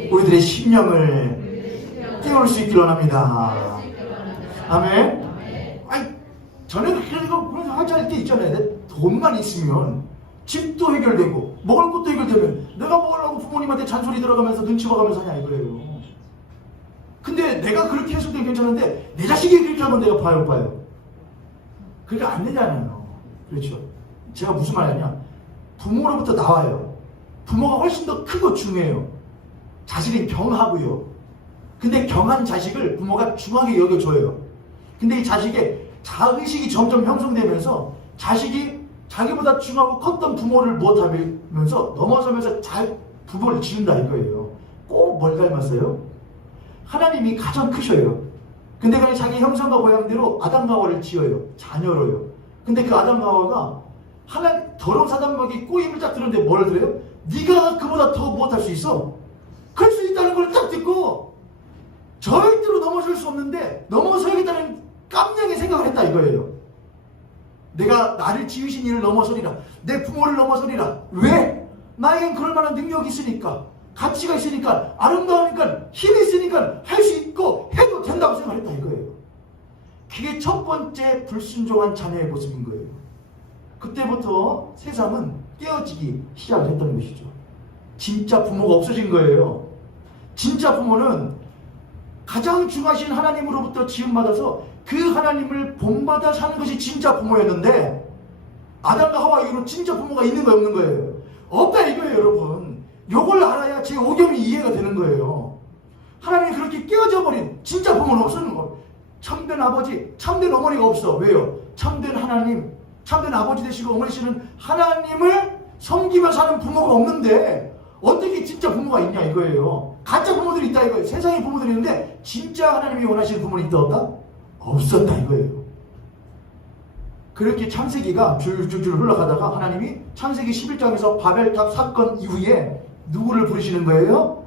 우리들의 심령을 깨울 수 있기를 원합니다. 아멘. 아니, 저는 그런 하자할 때 있잖아요. 내 돈만 있으면 집도 해결되고 먹을 것도 해결되면 내가 먹으려고 부모님한테 잔소리 들어가면서 눈치 봐가면서 하냐 이거예요. 근데 내가 그렇게 했을 때 괜찮은데 내 자식이 그렇게 하면 내가 봐요. 그러니까 안 되잖아요. 그렇죠. 제가 무슨 말 하냐. 부모로부터 나와요. 부모가 훨씬 더 크고 중요해요. 자식이 경하고요. 근데 경한 자식을 부모가 중하게 여겨줘요. 근데 이 자식의 자의식이 점점 형성되면서 자식이 자기보다 중하고 컸던 부모를 못하면서 넘어서면서 부모를 지른다 이거예요. 꼭 뭘 닮았어요? 하나님이 가장 크셔요. 근데 그냥 자기 형상과 모양대로 아담과 하와를 지어요. 자녀로요. 근데 그 아담과 하와가 더러운 사단막이 꼬임을 딱 들었는데 뭘 그래요? 네가 그보다 더 못할 수 있어. 그럴 수 있다는 걸 딱 듣고 절대로 넘어설 수 없는데 넘어서야겠다는 깜냥의 생각을 했다 이거예요. 내가 나를 지으신 이를 넘어서리라. 내 부모를 넘어서리라. 왜? 나에겐 그럴 만한 능력이 있으니까. 가치가 있으니까. 아름다우니까. 힘이 있으니까. 할 수 있고 해도 된다고 생각했다 이거예요. 그게 첫 번째 불순종한 자녀의 모습인 거예요. 그때부터 세상은 깨어지기 시작을 했던 것이죠. 진짜 부모가 없어진 거예요. 진짜 부모는 가장 중하신 하나님으로부터 지음받아서 그 하나님을 본받아 사는 것이 진짜 부모였는데 아담과 하와 이후로 진짜 부모가 있는 거예요, 없는 거예요? 없다 이거예요, 여러분. 요걸 알아야 제 오경이 이해가 되는 거예요. 하나님이 그렇게 깨어져 버린 진짜 부모는 없었는 거예요. 참된 아버지, 참된 어머니가 없어. 왜요? 참된 하나님, 참된 아버지 되시고 어머니 되시는 하나님을 섬기며 사는 부모가 없는데 어떻게 진짜 부모가 있냐 이거예요. 가짜 부모들이 있다 이거예요. 세상에 부모들이 있는데 진짜 하나님이 원하시는 부모는 있다 없다? 없었다 이거예요. 그렇게 창세기가 줄줄 흘러가다가 하나님이 창세기 11장에서 바벨탑 사건 이후에 누구를 부르시는 거예요?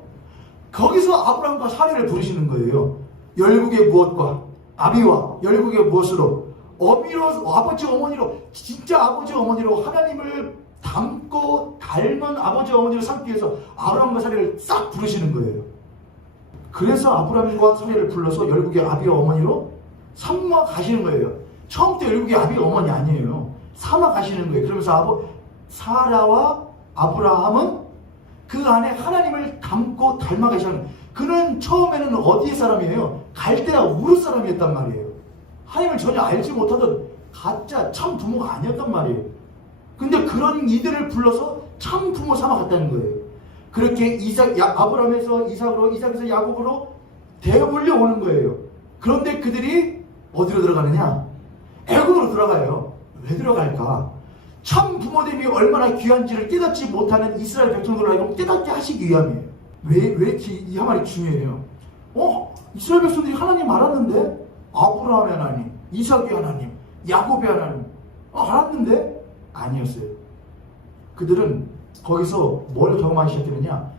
거기서 아브라함과 사례를 부르시는 거예요. 열국의 무엇과 아비와 열국의 무엇으로 어미로 아버지 어머니로 진짜 아버지 어머니로 하나님을 닮고 닮은 아버지 어머니를 삼기 위해서 아브라함과 사례를 싹 부르시는 거예요. 그래서 아브라함과 사례를 불러서 열국의 아비와 어머니로 삼아 가시는 거예요. 처음부터 열국의 아비와 어머니 아니에요. 삼아 가시는 거예요. 그러면서 사라와 아브라함은 그 안에 하나님을 닮고 닮아 가시는. 그는 처음에는 어디의 사람이에요? 갈대아 우르 사람이었단 말이에요. 하나님을 전혀 알지 못하던 가짜 참 부모가 아니었단 말이에요. 근데 그런 이들을 불러서 참 부모 삼아 갔다는 거예요. 그렇게 아브라함에서 이삭으로, 이삭에서 야곱으로 대물려 오는 거예요. 그런데 그들이 어디로 들어가느냐? 애굽으로 들어가요. 왜 들어갈까? 참 부모됨이 얼마나 귀한지를 깨닫지 못하는 이스라엘 백성들을 하여금 깨닫게 하시기 위함이에요. 왜 이 말이 중요해요? 이스라엘 백성들이 하나님 알았는데? 아브라함의 하나님, 이삭의 하나님, 야곱의 하나님 알았는데? 아니었어요. 그들은 거기서 뭘 경험하기 시작했느냐?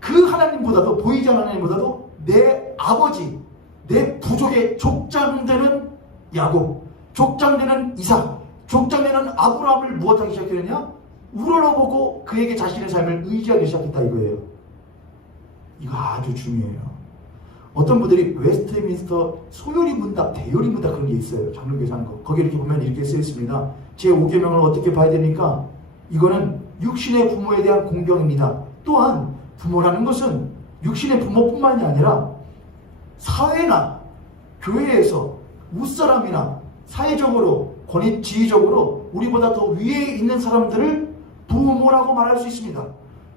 그 하나님보다도 보이지 않는 하나님보다도 내 아버지, 내 부족의 족장되는 야곱, 족장되는 이삭, 족장되는 아브라함을 무엇하기 시작했느냐? 우러러보고 그에게 자신의 삶을 의지하기 시작했다 이거예요. 이거 아주 중요해요. 어떤 분들이 웨스트민스터 소요리 문답, 대요리 문답 그런 게 있어요. 장로교에서 하는 거. 거기 이렇게 보면 이렇게 쓰여 있습니다. 제5계명을 어떻게 봐야 되니까 이거는 육신의 부모에 대한 공경입니다. 또한 부모라는 것은 육신의 부모뿐만이 아니라 사회나 교회에서 윗사람이나 사회적으로 권위지휘적으로 우리보다 더 위에 있는 사람들을 부모라고 말할 수 있습니다.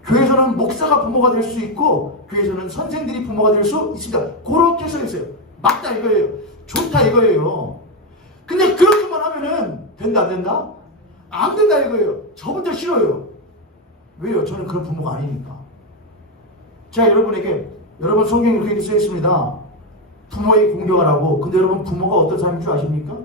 교회에서는 목사가 부모가 될 수 있고 교회에서는 선생들이 부모가 될 수 있습니다. 그렇게 써 있어요. 맞다 이거예요. 좋다 이거예요. 근데 그렇게만 하면은 된다 안 된다? 안 된다 이거예요. 저분들 싫어요. 왜요? 저는 그런 부모가 아니니까. 제가 여러분에게, 여러분 성경에 그렇게 써 있습니다. 부모의 공경하라고. 근데 여러분 부모가 어떤 사람인 줄 아십니까?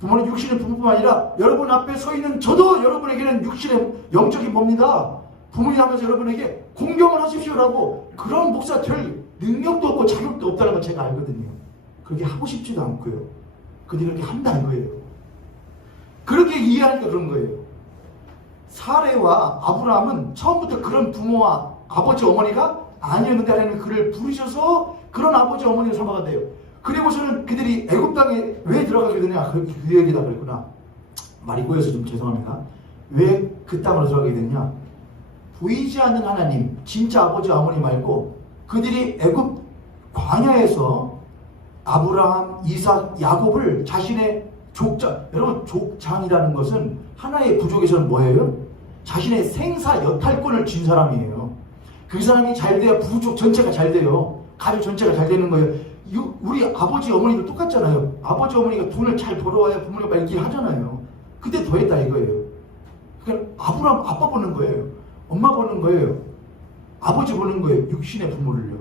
부모는 육신의 부모뿐만 아니라 여러분 앞에 서 있는 저도 여러분에게는 육신의 영적인 법니다. 부모님 하면서 여러분에게 공경을 하십시오라고. 그런 목사 될 능력도 없고 자격도 없다는 걸 제가 알거든요. 그렇게 하고 싶지도 않고요. 근데 그렇게 한다 이거예요. 그렇게 이해하니까 그런 거예요. 사레와 아브라함은 처음부터 그런 부모와 아버지 어머니가 아니었는데 하나님이 그를 부르셔서 그런 아버지 어머니를 삼아간대요. 그리고서는 그들이 애굽 땅에 왜 들어가게 되냐? 그 얘기다 그랬구나. 말이 꼬여서 좀 죄송합니다. 왜 그 땅으로 들어가게 됐냐? 보이지 않는 하나님, 진짜 아버지 어머니 말고 그들이 애굽 광야에서 아브라함, 이삭, 야곱을 자신의 족장, 여러분 족장이라는 것은 하나의 부족에서는 뭐예요? 자신의 생사 여탈권을 쥔 사람이에요. 그 사람이 잘 돼야 부족 전체가 잘 돼요. 가족 전체가 잘 되는 거예요. 우리 아버지 어머니도 똑같잖아요. 아버지 어머니가 돈을 잘 벌어와야 부모가 말기 하잖아요. 그때 더했다 이거예요. 그러니까 아브라함 아빠 보는 거예요. 엄마 보는 거예요. 아버지 보는 거예요. 육신의 부모를요.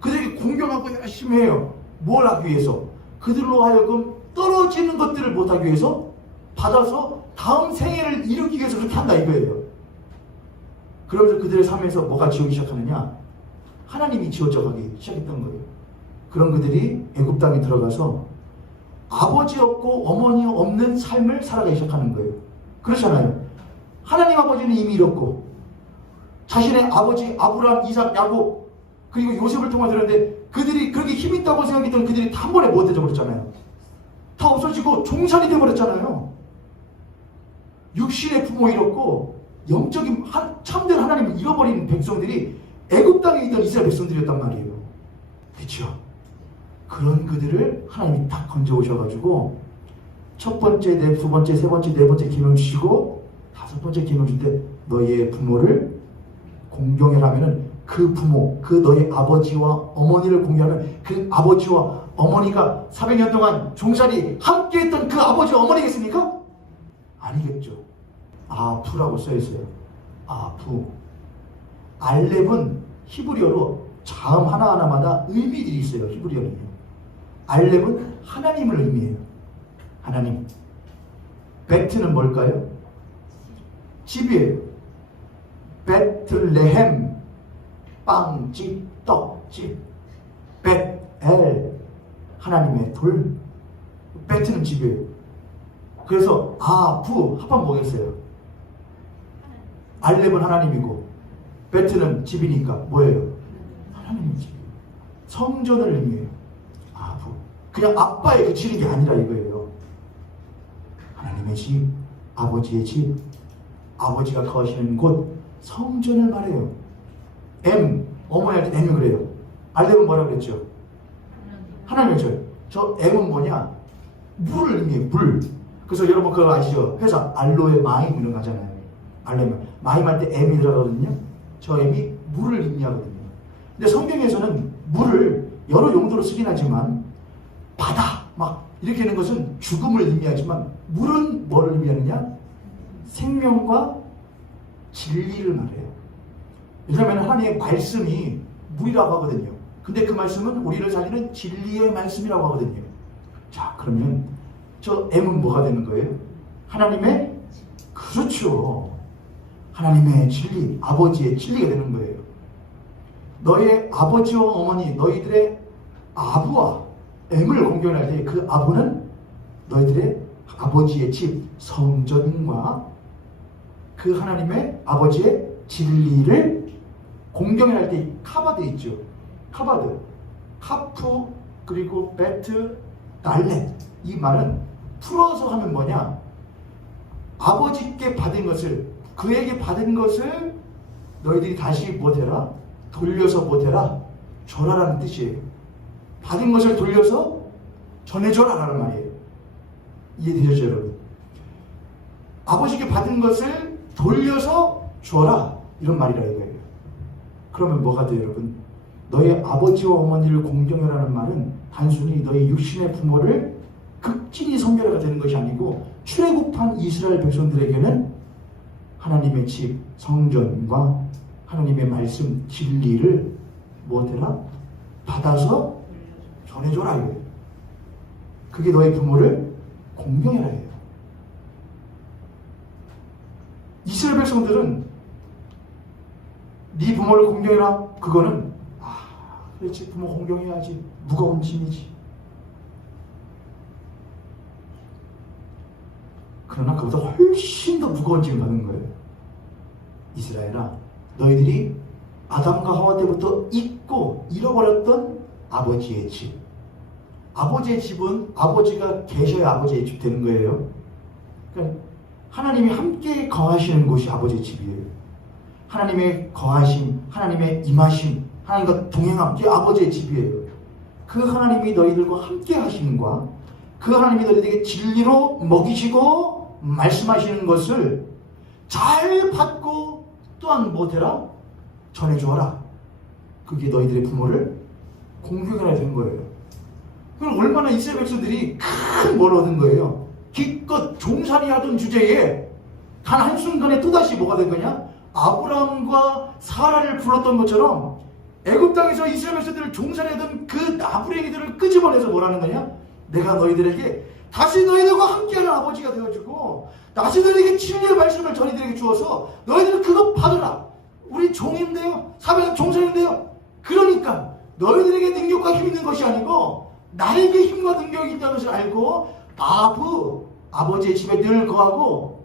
그들에게 공경하고 열심히 해요. 뭘 하기 위해서? 그들로 하여금 떨어지는 것들을 못하기 위해서 받아서 다음 생애를 이루기 위해서 그렇게 한다 이거예요. 그러면서 그들의 삶에서 뭐가 지우기 시작하느냐? 하나님이 지워져 가기 시작했던 거예요. 그런 그들이 애굽 땅에 들어가서 아버지 없고 어머니 없는 삶을 살아가기 시작하는 거예요. 그렇잖아요. 하나님 아버지는 이미 잃었고 자신의 아버지 아브라함, 이삭, 야곱 그리고 요셉을 통해 들었는데 그들이 그렇게 힘 있다고 생각했던 그들이 다 한 번에 못 해져버렸잖아요. 다 없어지고 종살이 되어버렸잖아요. 육신의 부모 잃었고 영적인 참된 하나님을 잃어버린 백성들이 애굽 땅에 있던 이스라엘 백성들이었단 말이에요. 그렇죠? 그런 그들을 하나님이 딱 건져오셔가지고 첫 번째, 두 번째, 세 번째, 네 번째 기명 주시고 다섯 번째 기명 줄 때 너희의 부모를 공경해라 하면은 그 부모, 그 너희 아버지와 어머니를 공경하면 그 아버지와 어머니가 400년 동안 종살이 함께했던 그 아버지 어머니겠습니까? 아니겠죠. 아부라고 써있어요. 아부. 알렙은 히브리어로 자음 하나하나마다 의미들이 있어요. 히브리어는요. 알렙은 하나님을 의미해요. 하나님. 베트는 뭘까요? 집이에요. 베틀레헴. 빵집, 떡집. 벳엘. 하나님의 돌. 베트는 집이에요. 그래서 아부 합하면 뭐겠어요? 알렙은 하나님이고 베트는 집이니까 뭐예요? 하나님의 집. 성전을 의미해요. 아부. 그냥 아빠의 그 집이 아니라 이거예요. 하나님의 집, 아버지의 집, 아버지가 거하시는 곳, 성전을 말해요. M, 어머니한테 M이 그래요. 알렙은 뭐라고 그랬죠? 하나님의 절. 저 M은 뭐냐? 물을 의미해요. 물. 그래서 여러분 그거 아시죠? 회사 알로에 마임 이런 거 하잖아요. 알로에 마임 할 때 M이 들어가거든요. 저 M이 물을 의미하거든요. 근데 성경에서는 물을 여러 용도로 쓰긴 하지만 바다 막 이렇게 하는 것은 죽음을 의미하지만 물은 뭐를 의미하느냐? 생명과 진리를 말해요. 왜냐하면 하나님의 말씀이 물이라고 하거든요. 근데 그 말씀은 우리를 살리는 진리의 말씀이라고 하거든요. 자, 그러면 저 M은 뭐가 되는 거예요? 하나님의, 그렇죠. 하나님의 진리, 아버지의 진리가 되는 거예요. 너의 아버지와 어머니, 너희들의 아부와 M을 공경할 때 그 아부는 너희들의 아버지의 집, 성전과 그 하나님의 아버지의 진리를 공경할 때 카바드 있죠. 카바드, 카프, 그리고 베트, 달렛. 이 말은 풀어서 하면 뭐냐? 아버지께 받은 것을, 그에게 받은 것을 너희들이 다시 못해라? 돌려서 못해라? 줘라라는 뜻이에요. 받은 것을 돌려서 전해줘라라는 말이에요. 이해되셨죠, 여러분? 아버지께 받은 것을 돌려서 줘라. 이런 말이라 이거예요. 그러면 뭐가 돼요, 여러분? 너의 아버지와 어머니를 공경하라는 말은 단순히 너의 육신의 부모를 극진히 성별화가 되는 것이 아니고 출애굽한 이스라엘 백성들에게는 하나님의 집, 성전과 하나님의 말씀, 진리를 뭐더라? 받아서 전해줘라 이거예요. 그게 너의 부모를 공경해라 해요. 이스라엘 백성들은 네 부모를 공경해라. 그거는 그렇지, 부모 공경해야지, 무거운 짐이지. 그러나 그보다 훨씬 더 무거운 짐을 받는 거예요. 이스라엘아, 너희들이 아담과 하와 때부터 잊고 잃어버렸던 아버지의 집. 아버지의 집은 아버지가 계셔야 아버지의 집 되는 거예요. 그러니까 하나님이 함께 거하시는 곳이 아버지의 집이에요. 하나님의 거하심, 하나님의 임하심, 하나님과 동행함, 이게 아버지의 집이에요. 그 하나님이 너희들과 함께 하심과 그 하나님이 너희들에게 진리로 먹이시고 말씀하시는 것을 잘 받고 또한 뭐되라? 전해주어라. 그게 너희들의 부모를 공경해야 되는 거예요. 그럼 얼마나 이스라엘 백성들이 큰 뭘 얻은 거예요? 기껏 종살이 하던 주제에 단 한순간에 또다시 뭐가 된 거냐? 아브라함과 사라를 불렀던 것처럼 애굽 땅에서 이스라엘 백성들을 종살이하던 그 나부랭이들을 끄집어내서 뭐라는 거냐? 내가 너희들에게 다시 너희들과 함께하는 아버지가 되어주고 다시 너희들에게 진리의 말씀을 너희들에게 주어서 너희들은 그거 받으라. 우리 종인데요, 사명은 종살인데요. 그러니까 너희들에게 능력과 힘이 있는 것이 아니고 나에게 힘과 능력이 있다는 것을 알고 아버지의 집에 늘 거하고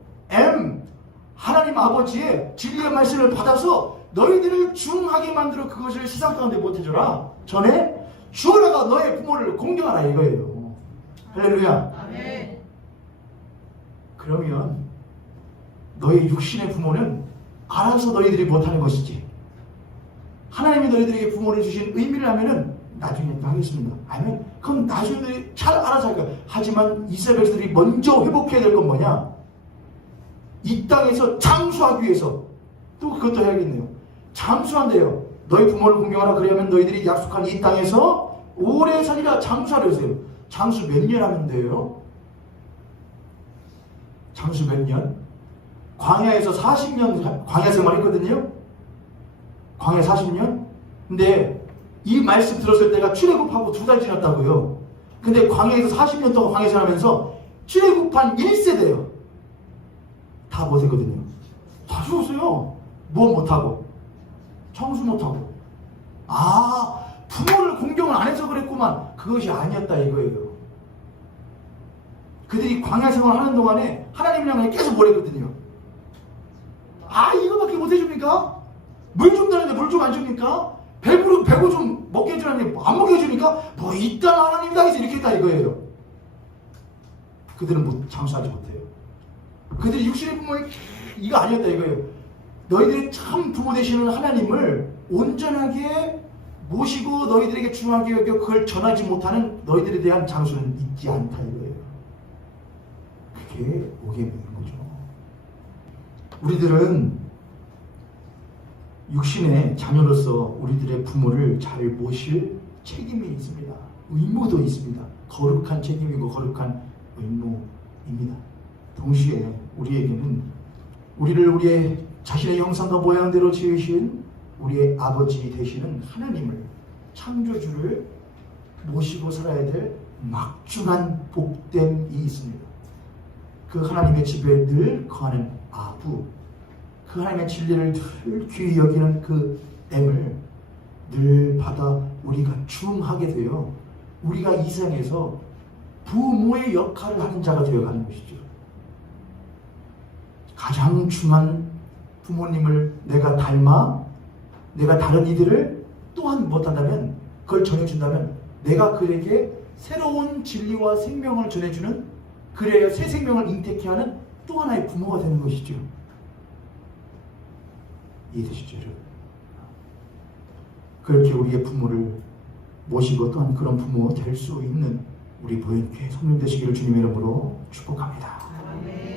하나님 아버지의 진리의 말씀을 받아서 너희들을 중하게 만들어 그것을 세상 가운데 못해줘라. 전에 주어라가 너의 부모를 공경하라 이거예요. 할렐루야. 아멘. 그러면 너의 육신의 부모는 알아서 너희들이 못하는 것이지, 하나님이 너희들에게 부모를 주신 의미를 하면은 나중에 하겠습니다. 아멘. 그럼 나중에 너희들이 잘 알아서 할 거야. 하지만 이스라엘 백성들이 먼저 회복해야 될 건 뭐냐? 이 땅에서 장수하기 위해서 또 그것도 해야겠네요. 장수한대요. 너희 부모를 공경하라. 그러면 너희들이 약속한 이 땅에서 오래 살리라. 장수하려 하세요. 장수 몇 년 하면 돼요? 장수 몇 년? 광야에서 40년 광야 생활했거든요. 광야 40년? 근데 이 말씀 들었을 때가 출애굽하고 2달 지났다고요. 근데 광야에서 40년 동안 광야 생활하면서 출애굽한 1세대예요. 다 못했거든요. 다 죽었어요. 뭐 못하고? 청소 못하고. 부모를 공경을 안 해서 그랬구만. 그것이 아니었다 이거예요. 그들이 광야 생활을 하는 동안에 하나님이랑 계속 뭘 했거든요. 이거밖에 못 해줍니까? 물 좀 다는데 물 좀 안 줍니까? 배고 좀 먹게 해주라는데 안 먹게 해주니까 뭐 이딴 하나님이다 해서 이렇게 했다 이거예요. 그들은 뭐 장수하지 못해요. 그들이 육신의 부모의 이거 아니었다 이거예요. 너희들이 참 부모 되시는 하나님을 온전하게 모시고 너희들에게 중하게 여겨 그걸 전하지 못하는 너희들에 대한 장수는 있지 않다 이거예요. 그게 오계명인 거죠. 우리들은 육신의 자녀로서 우리들의 부모를 잘 모실 책임이 있습니다. 의무도 있습니다. 거룩한 책임이고 거룩한 의무입니다. 동시에 우리에게는 우리를 우리의 자신의 형상과 모양대로 지으신 우리의 아버지 되시는 하나님을, 창조주를 모시고 살아야 될 막중한 복됨이 있습니다. 그 하나님의 집에 늘 거하는 아부, 그 하나님의 진리를 늘 귀히 여기는 그 M을 늘 받아 우리가 중하게 되어 우리가 이 세상에서 부모의 역할을 하는 자가 되어가는 것이죠. 가장 중한 부모님을 내가 닮아 내가 다른 이들을 또한 못한다면, 그걸 전해준다면 내가 그에게 새로운 진리와 생명을 전해주는, 그래야 새 생명을 잉태케 하는 또 하나의 부모가 되는 것이죠. 이해되시죠, 여러분? 그렇게 우리의 부모를 모시고 또한 그런 부모 될 수 있는 우리 보현교회 성령 되시기를 주님의 이름으로 축복합니다. 아멘.